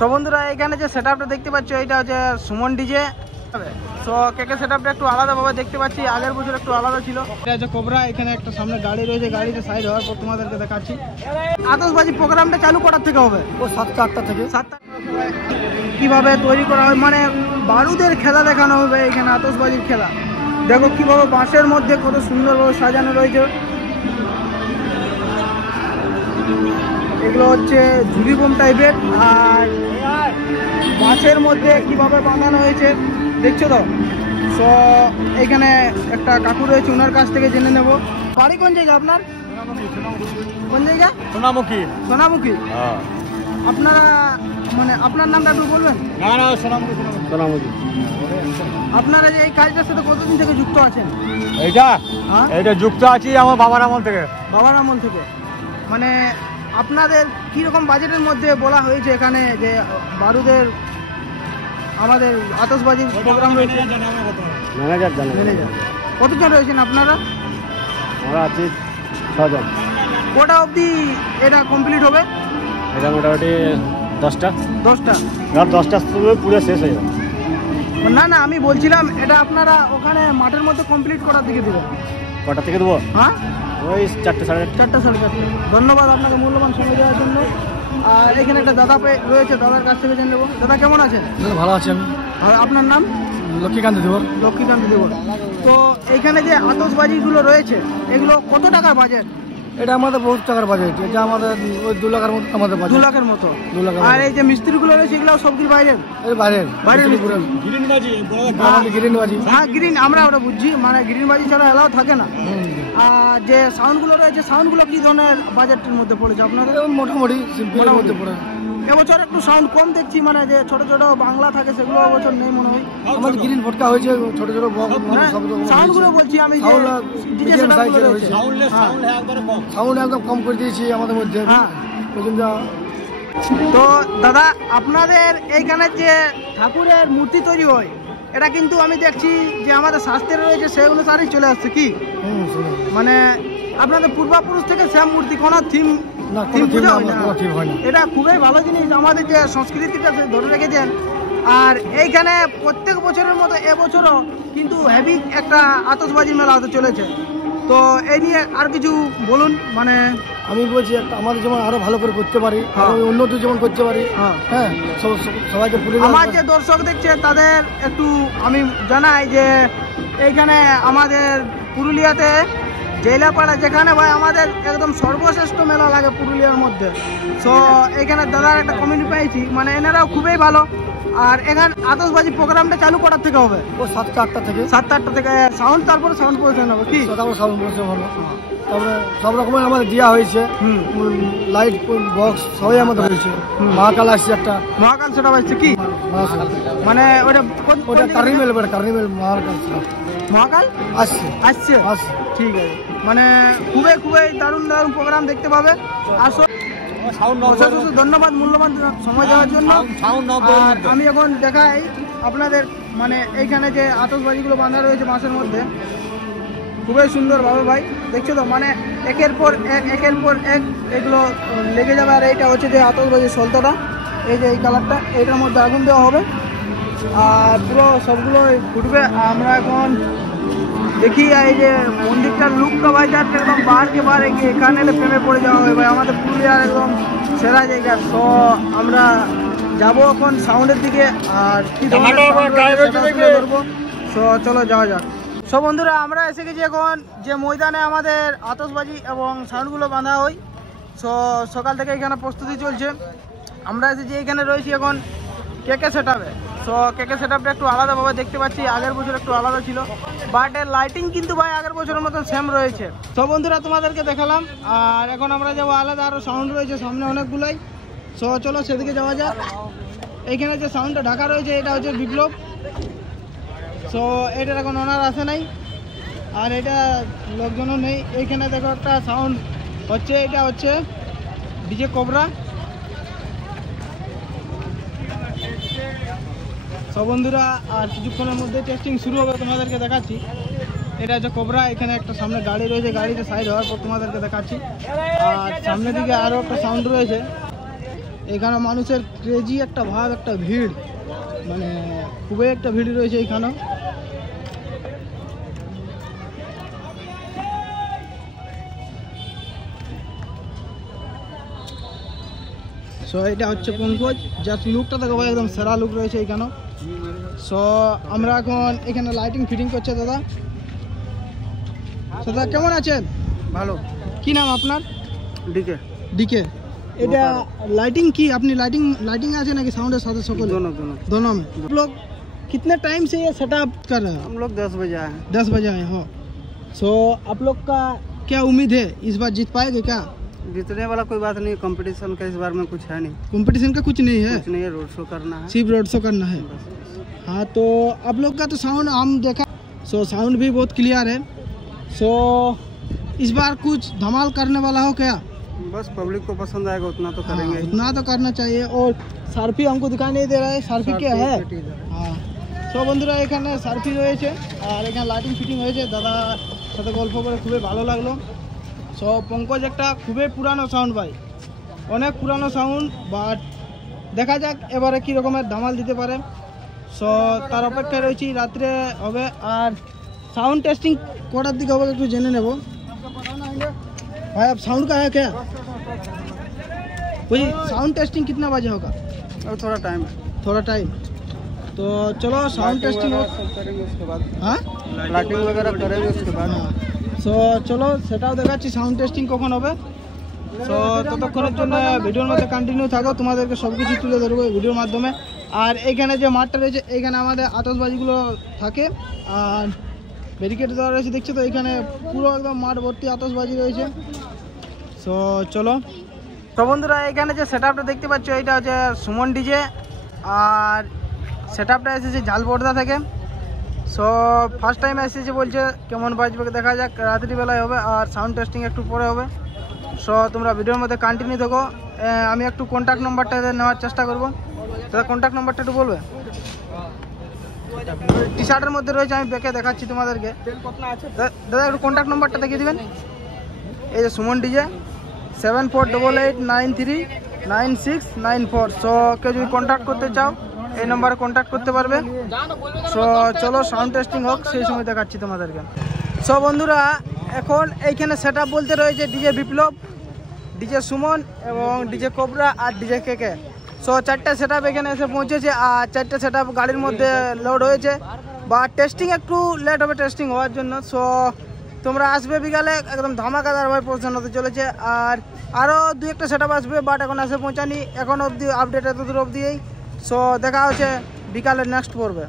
তো বন্ধুরা এখানে যে সেটআপটা দেখতে পাচ্ছ এটা হচ্ছে সুমন ডিজে। সো কেকে সেটআপটা একটু আলাদাভাবে দেখতে পাচ্ছি, আগের বছর একটু আলাদা ছিল। এটা হচ্ছে কোবরা, এখানে একটা সামনে গাড়ি রয়েছে, গাড়িতে সাইড হওয়ার পর তোমাদেরকে দেখাচ্ছি। আতশবাজি প্রোগ্রামটা চালু করার থেকে হবে ও 7টা 8টা থেকে 7টা। কিভাবে তৈরি করা হয় মানে বারুদের খেলা দেখানো হবে এখানে, আতশবাজির খেলা। দেখো কিভাবে বাঁশের মধ্যে কত সুন্দরভাবে সাজানো রয়েছে। এগুলো হচ্ছে ঝুড়ি বোম টাইপের, আর বাঁশের মধ্যে কিভাবে বাঁধানো হয়েছে দেখছো তো। সো এখানে একটা কাকু রয়েছে, ওনার কাছ থেকে জেনে নেব। বাড়ি কোন জায়গা আপনার? কোন জায়গা? সোনামুখী। সোনামুখী। আপনারা মানে আপনার নামটা একটু বলবেন? সোনামুখী। আপনারা যে এই কাজটার সাথে কতদিন থেকে যুক্ত আছেন? এইটা যুক্ত আছি আমার বাবার আমল থেকে। বাবার আমল থেকে। মানে আপনাদের কিরকম বাজেটের মধ্যে বলা হয়েছে এখানে যে বারুদের আমাদের আতশবাজির প্রোগ্রাম রয়েছে? ম্যানেজার কতজন রয়েছেন আপনারা? আমরা আছি 6 জন। কটা অবধি এটা কমপ্লিট হবে? এটা মোটামুটি 10টা। রাত 10টার সময় পুরো শেষ হয়ে যাবে। না না, আমি বলছিলাম এটা আপনারা ওখানে মাঠের মধ্যে কমপ্লিট করার দিকে দেবেন। কটা থেকে দেবো? হ্যাঁ ওই 4টে 4:30। ধন্যবাদ আপনাকে মূল্যবান সময় দেওয়ার জন্য। আর এখানে একটা দাদা রয়েছে, দাদার কাছ থেকে জেনে নেবো। দাদা কেমন আছেন? ভালো আছি আমি। আর আপনার নাম? লক্ষ্মীকান্ত দেবর। লক্ষ্মীকান্ত দেবর। তো এখানে যে আতশবাজিগুলো রয়েছে এগুলো কত টাকার বাজেট? এটা আমাদের বহুত টাকার বাজেট। এটা আমাদের ওই 2 লাখের মতো আমাদের বাজেট। 2 লাখের মতো। 2 লাখ। আর এই যে মিস্ত্রিগুলো রয়েছে এগুলো সব কি বাইরের? বাইরের গ্রিনবাজি। হ্যাঁ গ্রিন, আমরা ওটা বুঝছি, মানে গ্রিনবাজি ছাড়া এলাও থাকে না। আর যে সাউন্ডগুলো রয়েছে সাউন্ডগুলো কি ধরনের বাজেটের মধ্যে পড়েছে আপনাদের? মোটামুটি সিম্পলের মধ্যে পড়ে। এবছর একটু সাউন্ড কম দেখছি, মানে যে ছোট ছোট বাংলা থাকে সেগুলো এবছর নেই মনে হয়। আমাদের গ্রিন ভটকা হয়েছে, ছোট ছোট সাউন্ডগুলো বলছি আমি, সাউন্ড একদম কম করে দিয়েছি আমাদের মধ্যে। তো দাদা আপনাদের এইখানে যে ঠাকুরের মূর্তি তৈরি হয় এটা কিন্তু আমি দেখছি যে আমাদের শাস্ত্রে রয়েছে সেই অনুসারেই চলে আসছে কি, মানে আপনাদের পূর্বপুরুষ থেকে সেম মূর্তি, কোনো থিম পূজা হয় না। এটা খুবই ভালো জিনিস, আমাদের যে সংস্কৃতিটা ধরে রেখেছেন। আর এইখানে প্রত্যেক বছরের মতো এবছরও কিন্তু হেভি একটা আতশবাজি মেলা হতে চলেছে। তো এই নিয়ে আর কিছু বলুন। মানে আমি বলছি আমাদের যেমন আরো ভালো করে করতে পারি, উন্নতি যেমন করতে পারি। হ্যাঁ, সবাইকে আমার যে দর্শক দেখছে তাদের একটু আমি জানাই যে এইখানে আমাদের পুরুলিয়াতে জেলাপাড়া যেখানে ভাই আমাদের একদম সর্বশ্রেষ্ঠ মেলা লাগে পুরুলিয়ার মধ্যে। সো এখানে দাদার একটা কমিউনিটি পেয়েছি, মানে এনারাও খুবই ভালো। আর এখানে আতশবাজি প্রোগ্রামটা চালু করার থেকে হবে ও 7টা 8টা থেকে। 7টা 8টা থেকে সাউন্ড, তারপরে সাউন্ড পজিশন হবে কি? সাউন্ড পজিশন হলো। তারপরে সব রকমের আমাদের দেওয়া হয়েছে, লাইট বক্স সবই আমাদের হয়েছে। মহাকাল আসছে একটা। মহাকাল সেটা আসছে কি? মানে ওটা কার্নিভেল মহাকাল আসছে। ঠিক আছে, মানে খুবই দারুণ প্রোগ্রাম দেখতে পাবে। ধন্যবাদ মূল্যবান সময় দেওয়ার জন্য। আমি এখন দেখাই আপনাদের, মানে এইখানে যে আতশবাজিগুলো বাঁধা রয়েছে বাঁশের মধ্যে খুবই সুন্দরভাবে ভাই দেখছো তো, মানে একের পর এক এগুলো লেগে যাবে। আর এইটা হচ্ছে যে আতশবাজির সলতাটা, এই যে এই কালারটা, এইটার মধ্যে আগুন দেওয়া হবে আর পুরো সবগুলো ফুটবে। আমরা এখন দেখি এই যে মন্দিরটার লুকটা ভাই যাচ্ছে একদম বারকে বার, এখানে এলে প্রেমে পড়ে যাওয়া হবে ভাই, আমাদের পুরুলিয়ার একদম সেরা জায়গা। তো আমরা যাবো এখন সাউন্ডের দিকে, আর কি ধরবো। তো চলো যাওয়া যাক। সব বন্ধুরা আমরা এসে গেছি এখন যে ময়দানে আমাদের আতশবাজি এবং সাউন্ডগুলো বাঁধা হয়। সো সকাল থেকে এখানে প্রস্তুতি চলছে। আমরা এসেছি এখানে রয়েছি এখন কেকে সেটআপে। সো কেকে সেটআপটা একটু আলাদাভাবে দেখতে পাচ্ছি, আগের বছর একটু আলাদা ছিল, বাট এর লাইটিং কিন্তু ভাই আগের বছরের মতন সেম রয়েছে। তো বন্ধুরা তোমাদেরকে দেখালাম, আর এখন আমরা যাবো আলাদা আরও সাউন্ড রয়েছে সামনে অনেকগুলোই। সো চলো সেদিকে যাওয়া যাক। এইখানে যে সাউন্ডটা ঢাকা রয়েছে এটা হচ্ছে বিপ্লব। সো এটার এখন ওনার আসে নাই, আর এটা লোকজনও নেই। এইখানে দেখো একটা সাউন্ড হচ্ছে, এটা হচ্ছে ডিজে কোবরা। সব বন্ধুরা আর কিছুক্ষণের মধ্যে টেস্টিং শুরু হবে, তোমাদেরকে দেখাচ্ছি। এটা হচ্ছে কোবরা, এখানে একটা সামনে গাড়ি রয়েছে, গাড়িতে সাইড হওয়ার পর তোমাদেরকে দেখাচ্ছি। আর সামনের দিকে আরও একটা সাউন্ড রয়েছে, এখানে মানুষের ক্রেজি একটা ভাব, একটা ভিড়, মানে খুবই একটা ভিড় রয়েছে এইখানে। সো এটা হচ্ছে পঙ্কজ, জাস্ট লুকটা দেখো ভাই, একদম সেরা লুক রয়েছে এইখানে। সো আমরা এখন এখানে লাইটিং ফিটিং করছে দাদা। দাদা কেমন আছেন? ভালো। কি নাম আপনার? ডিকে। ডিকে। এটা लाइटिंग की अपनी लाइटिंग আছে নাকি साउंड साथ সকল? दोनों में। आप लोग कितने टाइम से ये सेटअप कर रहे हैं? हम लोग 10 बजे आए हैं। 10 बजे आए हो। सो आप लोग का क्या उम्मीद है, इस बार जीत पाएंगे क्या? जीतने वाला कोई बात नहीं, कंपटीशन का इस बार में कुछ है नहीं। कंपटीशन का कुछ नहीं है, कुछ नहीं है, रोड शो करना है, सिर्फ रोड शो करना है। हाँ तो आप लोग का तो साउंड हम देखा, सो साउंड भी बहुत क्लियर है। सो इस बार कुछ धमाल करने वाला हो क्या? बस पब्लिक को पसंद आएगा उतना तो करेंगे। उतना तो करना चाहिए। और সার্ফি हमको दिखाई नहीं दे रहा है, সার্ফি क्या है? हाँ সো বন্ধুরা এখানে সার্ফি রয়েছে আর এখানে লাইটিং ফিটিং হয়েছে। দাদার সাথে গল্প করে খুবই ভালো লাগলো। সো পঙ্কজ একটা খুবই পুরানো সাউন্ড ভাই, অনেক পুরানো সাউন্ড, বাট দেখা যাক এবারে কী রকমের ধামাল দিতে পারে। সো তার অপেক্ষায় রয়েছি, রাত্রে হবে। আর সাউন্ড টেস্টিং কটার দিকে হবে একটু জেনে নেব। भाई अब साउंड का है क्या? वही साउंड टेस्टिंग कितना बजे होगा? और थोड़ा टाइम है। थोड़ा टाइम तो चलो साउंड टेस्टिंग करेंगे उसके बाद। हाँ लाइटिंग वगैरह करेंगे उसके बाद। সো চলো সেটাও দেখাচ্ছি সাউন্ড টেস্টিং কখন হবে। সো ততক্ষণের জন্য ভিডিওর মধ্যে কন্টিনিউ থাকো, তোমাদেরকে সব কিছু তুলে ধরবো এই ভিডিওর মাধ্যমে। আর এইখানে যে মাঠটা রয়েছে এইখানে আমাদের আতশবাজিগুলো থাকে আর ব্যারিকেড দেওয়া রয়েছে, দেখছো তো এখানে পুরো একদম মাঠ ভর্তি আতশবাজি রয়েছে। সো চলো। তো বন্ধুরা এখানে যে সেটআপটা দেখতে পাচ্ছ এটা হচ্ছে সুমন ডিজে আর সেটআপটা এসেছে ঝালবর্দা থেকে। সো ফার্স্ট টাইম এসেছে, বলছে কেমন বাজবে দেখা যাক, রাত্রিবেলায় হবে আর সাউন্ড টেস্টিং একটু পরে হবে। সো তোমরা ভিডিওর মধ্যে কন্টিনিউ থাকো। আমি একটু কন্ট্যাক্ট নাম্বারটা নেওয়ার চেষ্টা করবো। দাদা কন্ট্যাক্ট নাম্বারটা একটু বলবে? টি শার্টের মধ্যে রয়েছে, আমি বেঁকে দেখাচ্ছি তোমাদেরকে। দাদা একটু কন্ট্যাক্ট নাম্বারটা দেখিয়ে দেবেন। এই যে সুমন ডিজে 7488939694। সো কেউ যদি কন্ট্যাক্ট করতে চাও এই নম্বরে কন্ট্যাক্ট করতে পারবে। সো চলো সাউন্ড টেস্টিং হোক, সেই সময় দেখাচ্ছি তোমাদেরকে। সো বন্ধুরা এখন এইখানে সেট আপ বলতে রয়েছে ডিজে বিপ্লব, ডিজে সুমন এবং ডিজে কোবরা আর ডিজে কেকে। সো চারটে সেট আপ এখানে এসে পৌঁছেছে আর চারটে সেট আপ গাড়ির মধ্যে লোড হয়েছে, বা টেস্টিং একটু লেট হবে টেস্টিং হওয়ার জন্য। সো তোমরা আসবে বিকালে, একদম ধামাকাদারভাবে প্রদর্শন হতে চলেছে। আর আরও দু একটা সেট আপ আসবে, বাট এখন এসে পৌঁছানি, এখন অবধি আপডেট এত দূর অবধিই। সো দেখা হচ্ছে বিকালের নেক্সট পর্বে।